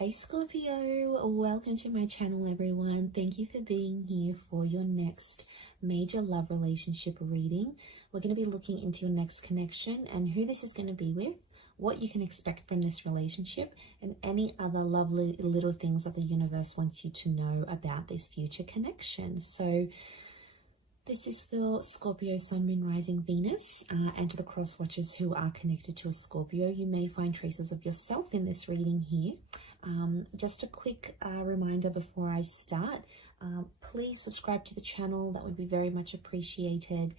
Hey Scorpio, welcome to my channel everyone. Thank you for being here for your next major love relationship reading. We're going to be looking into your next connection and who this is going to be with, what you can expect from this relationship, and any other lovely little things that the universe wants you to know about this future connection. So this is for Scorpio, Sun, Moon, Rising, Venus, and to the cross watchers who are connected to a Scorpio. You may find traces of yourself in this reading here. Just a quick reminder before I start, please subscribe to the channel. That would be very much appreciated.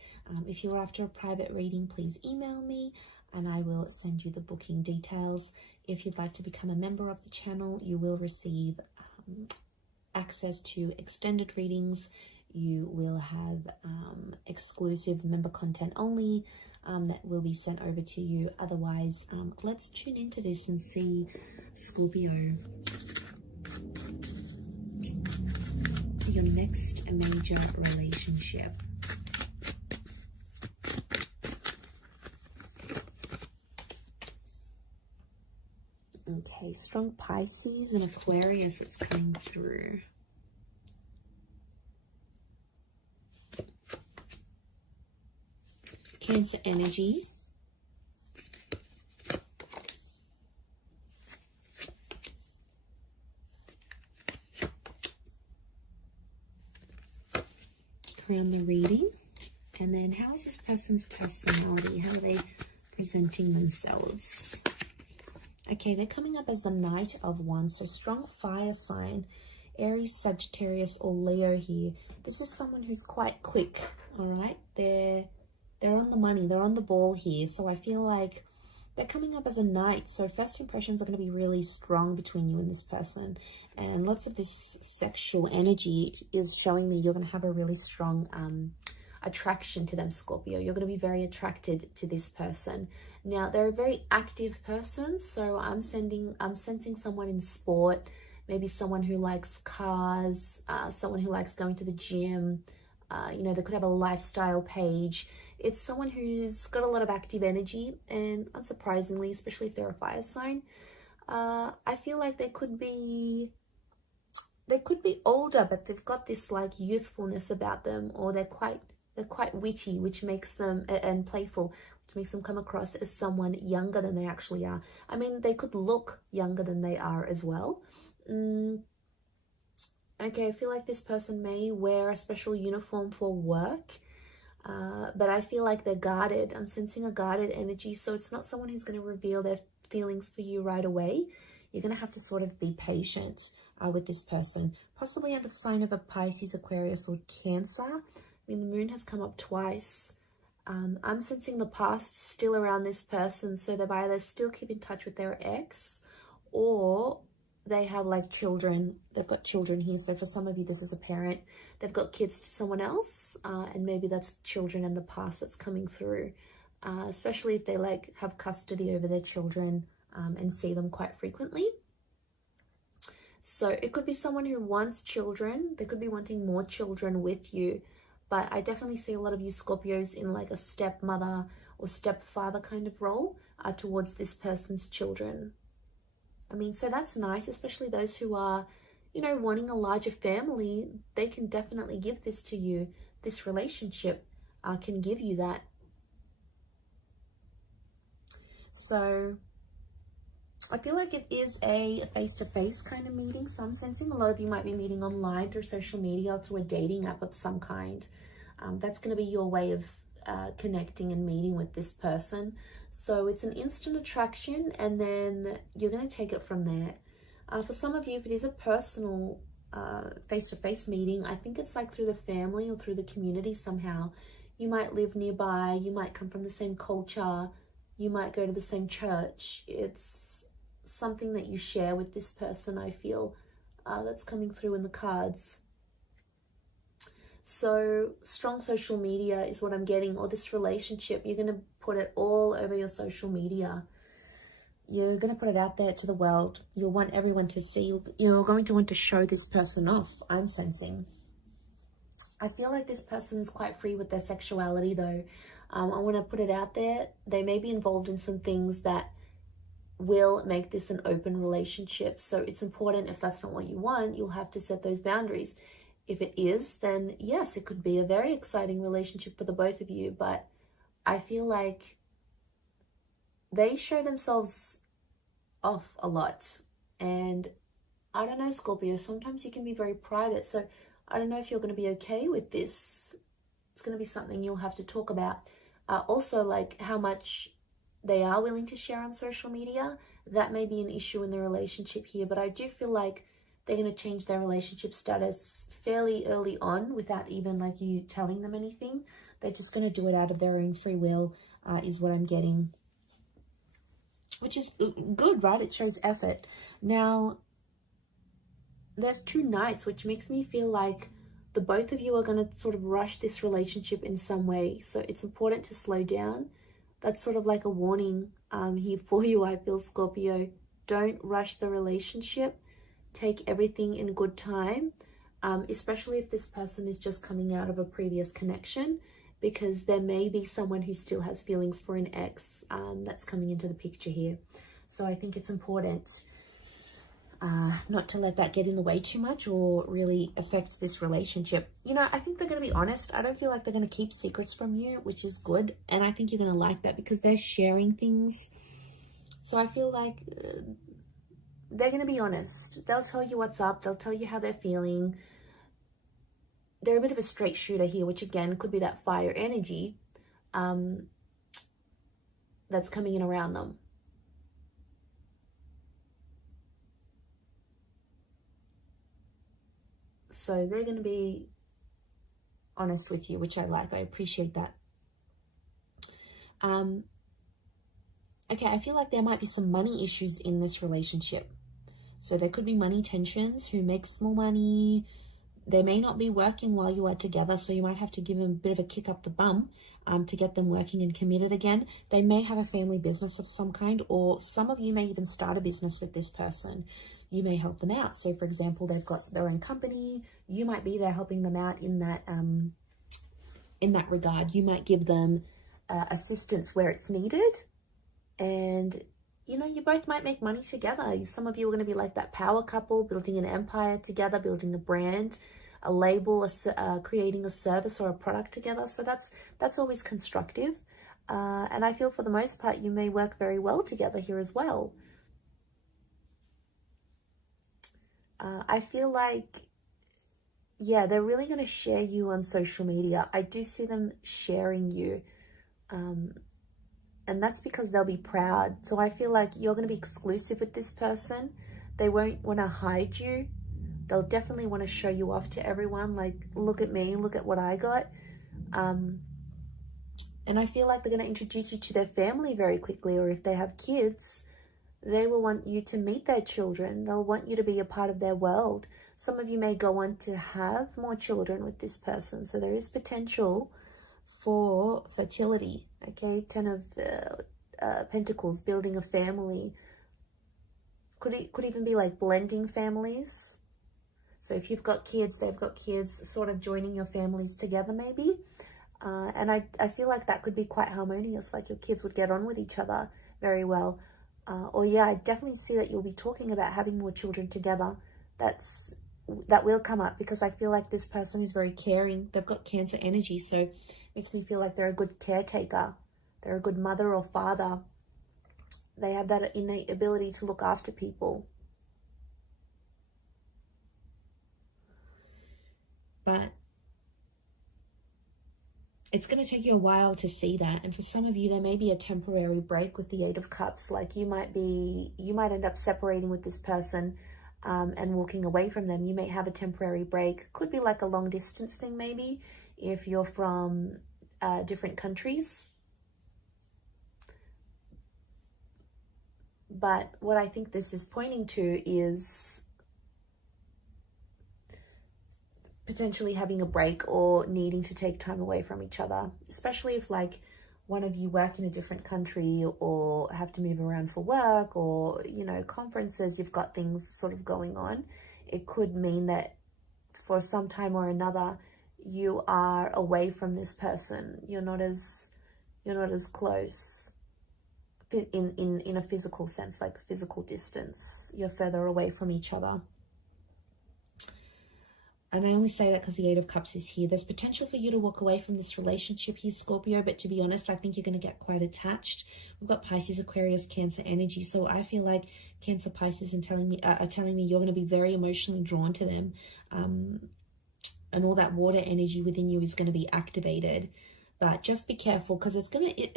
If you're after a private reading, please email me and I will send you the booking details. If you'd like to become a member of the channel, you will receive access to extended readings. You will have exclusive member content only that will be sent over to you. Otherwise, let's tune into this and see, Scorpio, your next major relationship. Okay, strong Pisces and Aquarius that's coming through. Cancer energy. Around the reading. And then how is this person's personality? How are they presenting themselves? Okay, they're coming up as the Knight of Wands. So strong fire sign. Aries, Sagittarius, or Leo here. This is someone who's quite quick, all right? They're on the money, they're on the ball here. So I feel like they're coming up as a knight. So first impressions are going to be really strong between you and this person. And lots of this sexual energy is showing me you're going to have a really strong attraction to them, Scorpio. You're going to be very attracted to this person. Now, they're a very active person. So I'm sensing someone in sport, maybe someone who likes cars, someone who likes going to the gym. You know, they could have a lifestyle page. It's someone who's got a lot of active energy, and unsurprisingly, especially if they're a fire sign, I feel like they could be older, but they've got this like youthfulness about them, or they're quite witty, which makes them, and playful, which makes them come across as someone younger than they actually are. I mean, they could look younger than they are as well. Okay, I feel like this person may wear a special uniform for work, but I feel like they're guarded. I'm sensing a guarded energy, so it's not someone who's going to reveal their feelings for you right away. You're going to have to sort of be patient with this person, possibly under the sign of a Pisces, Aquarius, or Cancer. I mean, the moon has come up twice. I'm sensing the past still around this person, so they've either still keep in touch with their ex, or they have like children. They've got children here. So for some of you, this is a parent. They've got kids to someone else, and maybe that's children in the past that's coming through, especially if they like have custody over their children and see them quite frequently. So it could be someone who wants children. They could be wanting more children with you, but I definitely see a lot of you Scorpios in like a stepmother or stepfather kind of role towards this person's children. I mean, so that's nice, especially those who are, you know, wanting a larger family. They can definitely give this to you. This relationship can give you that. So I feel like it is a face-to-face kind of meeting. So I'm sensing a lot of you might be meeting online through social media or through a dating app of some kind. That's going to be your way of connecting and meeting with this person. So it's an instant attraction, and then you're going to take it from there. For some of you, if it is a personal face-to-face meeting, I think it's like through the family or through the community somehow. You might live nearby, you might come from the same culture, you might go to the same church. It's something that you share with this person, I feel, that's coming through in the cards. So strong social media is what I'm getting, or this relationship, you're going to put it all over your social media. You're going to put it out there to the world. You'll want everyone to see. You're going to want to show this person off, I'm sensing. I feel like this person's quite free with their sexuality though. I want to put it out there. They may be involved in some things that will make this an open relationship. So it's important, if that's not what you want, you'll have to set those boundaries. If it is, then yes, it could be a very exciting relationship for the both of you. But I feel like they show themselves off a lot. And I don't know, Scorpio, sometimes you can be very private. So I don't know if you're going to be okay with this. It's going to be something you'll have to talk about. Also, like how much they are willing to share on social media, that may be an issue in the relationship here. But I do feel like they're going to change their relationship status fairly early on without even like you telling them anything. They're just going to do it out of their own free will, is what I'm getting. Which is good, right? It shows effort. Now, there's 2 knights, which makes me feel like the both of you are going to sort of rush this relationship in some way. So it's important to slow down. That's sort of like a warning here for you, I feel, Scorpio. Don't rush the relationship. Take everything in good time, especially if this person is just coming out of a previous connection, because there may be someone who still has feelings for an ex that's coming into the picture here. So I think it's important not to let that get in the way too much or really affect this relationship. You know, I think they're going to be honest. I don't feel like they're going to keep secrets from you, which is good. And I think you're going to like that because they're sharing things. So I feel like they're going to be honest. They'll tell you what's up. They'll tell you how they're feeling. They're a bit of a straight shooter here, which again could be that fire energy that's coming in around them. So they're going to be honest with you, which I like. I appreciate that. Okay, I feel like there might be some money issues in this relationship. So there could be money tensions. Who makes more money? They may not be working while you are together, so you might have to give them a bit of a kick up the bum to get them working and committed again. They may have a family business of some kind, or some of you may even start a business with this person. You may help them out. So, for example, they've got their own company. You might be there helping them out in that regard. You might give them assistance where it's needed, and you know, you both might make money together. Some of you are going to be like that power couple, building an empire together, building a brand, a label, creating a service or a product together. So that's always constructive. And I feel for the most part, you may work very well together here as well. I feel like, yeah, they're really going to share you on social media. I do see them sharing you. And that's because they'll be proud. So I feel like you're going to be exclusive with this person. They won't want to hide you. They'll definitely want to show you off to everyone. Like, look at me, look at what I got. And I feel like they're going to introduce you to their family very quickly. Or if they have kids, they will want you to meet their children. They'll want you to be a part of their world. Some of you may go on to have more children with this person. So there is potential for fertility. Okay, 10 of Pentacles, building a family. Could even be like blending families. So if you've got kids, they've got kids, sort of joining your families together maybe. And I feel like that could be quite harmonious, like your kids would get on with each other very well. Or yeah, I definitely see that you'll be talking about having more children together. That will come up because I feel like this person is very caring. They've got Cancer energy, so it makes me feel like they're a good caretaker. They're a good mother or father. They have that innate ability to look after people. But it's going to take you a while to see that. And for some of you, there may be a temporary break with the 8 of Cups. Like you might end up separating with this person and walking away from them. You may have a temporary break. Could be like a long distance thing maybe, if you're from different countries. But what I think this is pointing to is potentially having a break or needing to take time away from each other, especially if like one of you work in a different country or have to move around for work or, you know, conferences, you've got things sort of going on. It could mean that for some time or another, you are away from this person. You're not as close. in a physical sense, like physical distance. You're further away from each other. And I only say that because the Eight of Cups is here. There's potential for you to walk away from this relationship here, Scorpio, but to be honest, I think you're going to get quite attached. We've got Pisces, Aquarius, Cancer energy. So I feel like Cancer, Pisces are telling me you're going to be very emotionally drawn to them. And all that water energy within you is going to be activated. But just be careful, because it's going to...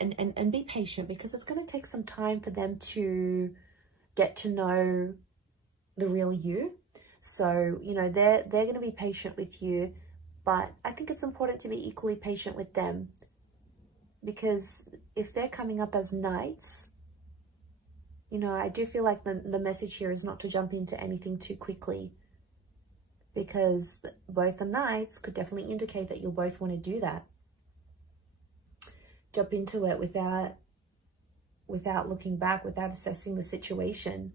And be patient, because it's going to take some time for them to get to know the real you. So, you know, they're going to be patient with you, but I think it's important to be equally patient with them, because if they're coming up as knights, you know, I do feel like the message here is not to jump into anything too quickly, because both the knights could definitely indicate that you'll both want to do that. Jump into it without looking back, without assessing the situation.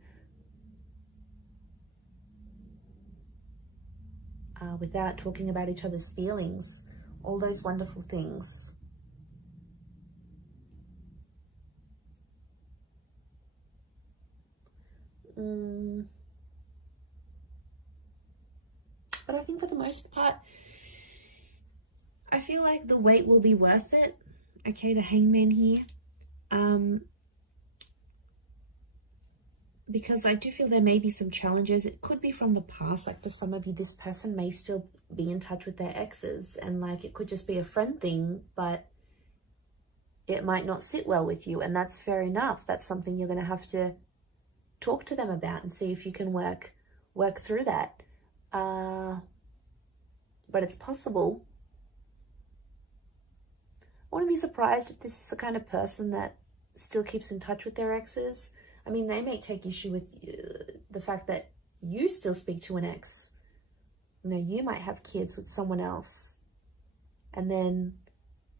Without talking about each other's feelings, all those wonderful things. But I think for the most part, I feel like the wait will be worth it. Okay, the Hangman here. Because I do feel there may be some challenges. It could be from the past. Like for some of you, this person may still be in touch with their exes, and like it could just be a friend thing, but it might not sit well with you, and that's fair enough. That's something you're going to have to talk to them about and see if you can work through that. But it's possible. I wouldn't be surprised if this is the kind of person that still keeps in touch with their exes. I mean, they may take issue with the fact that you still speak to an ex. You know, you might have kids with someone else, and then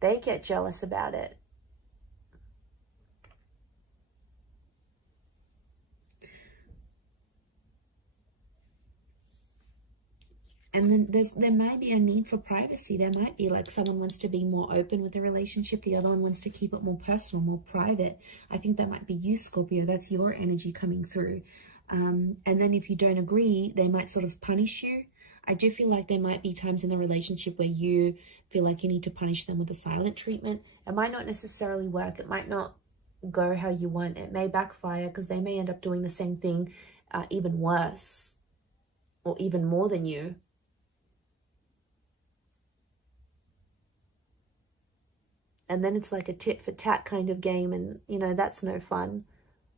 they get jealous about it. And then there might be a need for privacy. There might be like someone wants to be more open with the relationship. The other one wants to keep it more personal, more private. I think that might be you, Scorpio. That's your energy coming through. And then if you don't agree, they might sort of punish you. I do feel like there might be times in the relationship where you feel like you need to punish them with a silent treatment. It might not necessarily work. It might not go how you want. It may backfire, because they may end up doing the same thing, even worse, or even more than you. And then it's like a tit for tat kind of game, and, you know, that's no fun.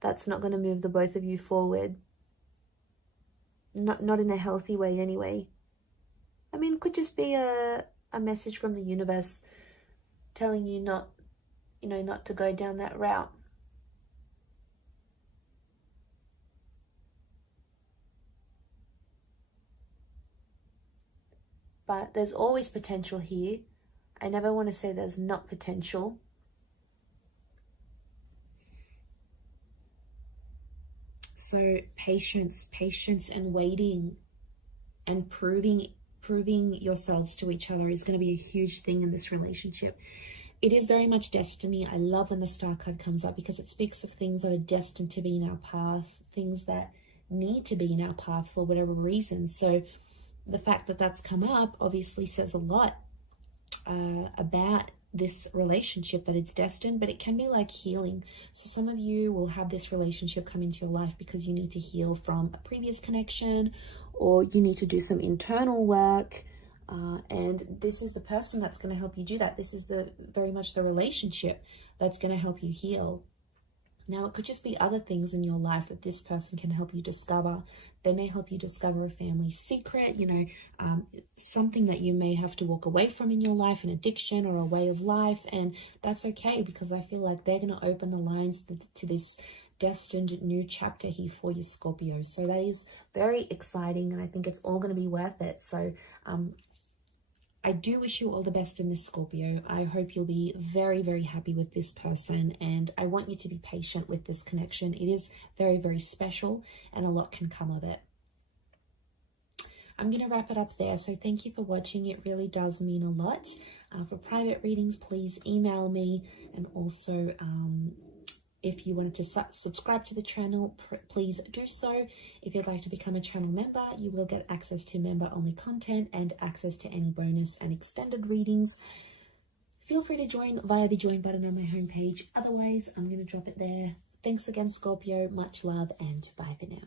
That's not going to move the both of you forward. Not in a healthy way anyway. I mean, it could just be a message from the universe telling you not to go down that route. But there's always potential here. I never want to say there's not potential. So patience and waiting and proving yourselves to each other is going to be a huge thing in this relationship. It is very much destiny. I love when the Star card comes up, because it speaks of things that are destined to be in our path, things that need to be in our path for whatever reason. So the fact that that's come up obviously says a lot about this relationship, that it's destined. But it can be like healing. So some of you will have this relationship come into your life because you need to heal from a previous connection, or you need to do some internal work, and this is the person that's going to help you do that. This is very much the relationship that's going to help you heal. Now, it could just be other things in your life that this person can help you discover. They may help you discover a family secret, something that you may have to walk away from in your life, an addiction or a way of life. And that's okay, because I feel like they're going to open the lines to this destined new chapter here for you, Scorpio. So that is very exciting, and I think it's all going to be worth it. So I do wish you all the best in this, Scorpio. I hope you'll be very, very happy with this person, and I want you to be patient with this connection. It is very, very special, and a lot can come of it. I'm going to wrap it up there. So thank you for watching. It really does mean a lot. For private readings, please email me, and also If you wanted to subscribe to the channel, please do so. If you'd like to become a channel member, you will get access to member-only content and access to any bonus and extended readings. Feel free to join via the join button on my homepage. Otherwise, I'm going to drop it there. Thanks again, Scorpio. Much love and bye for now.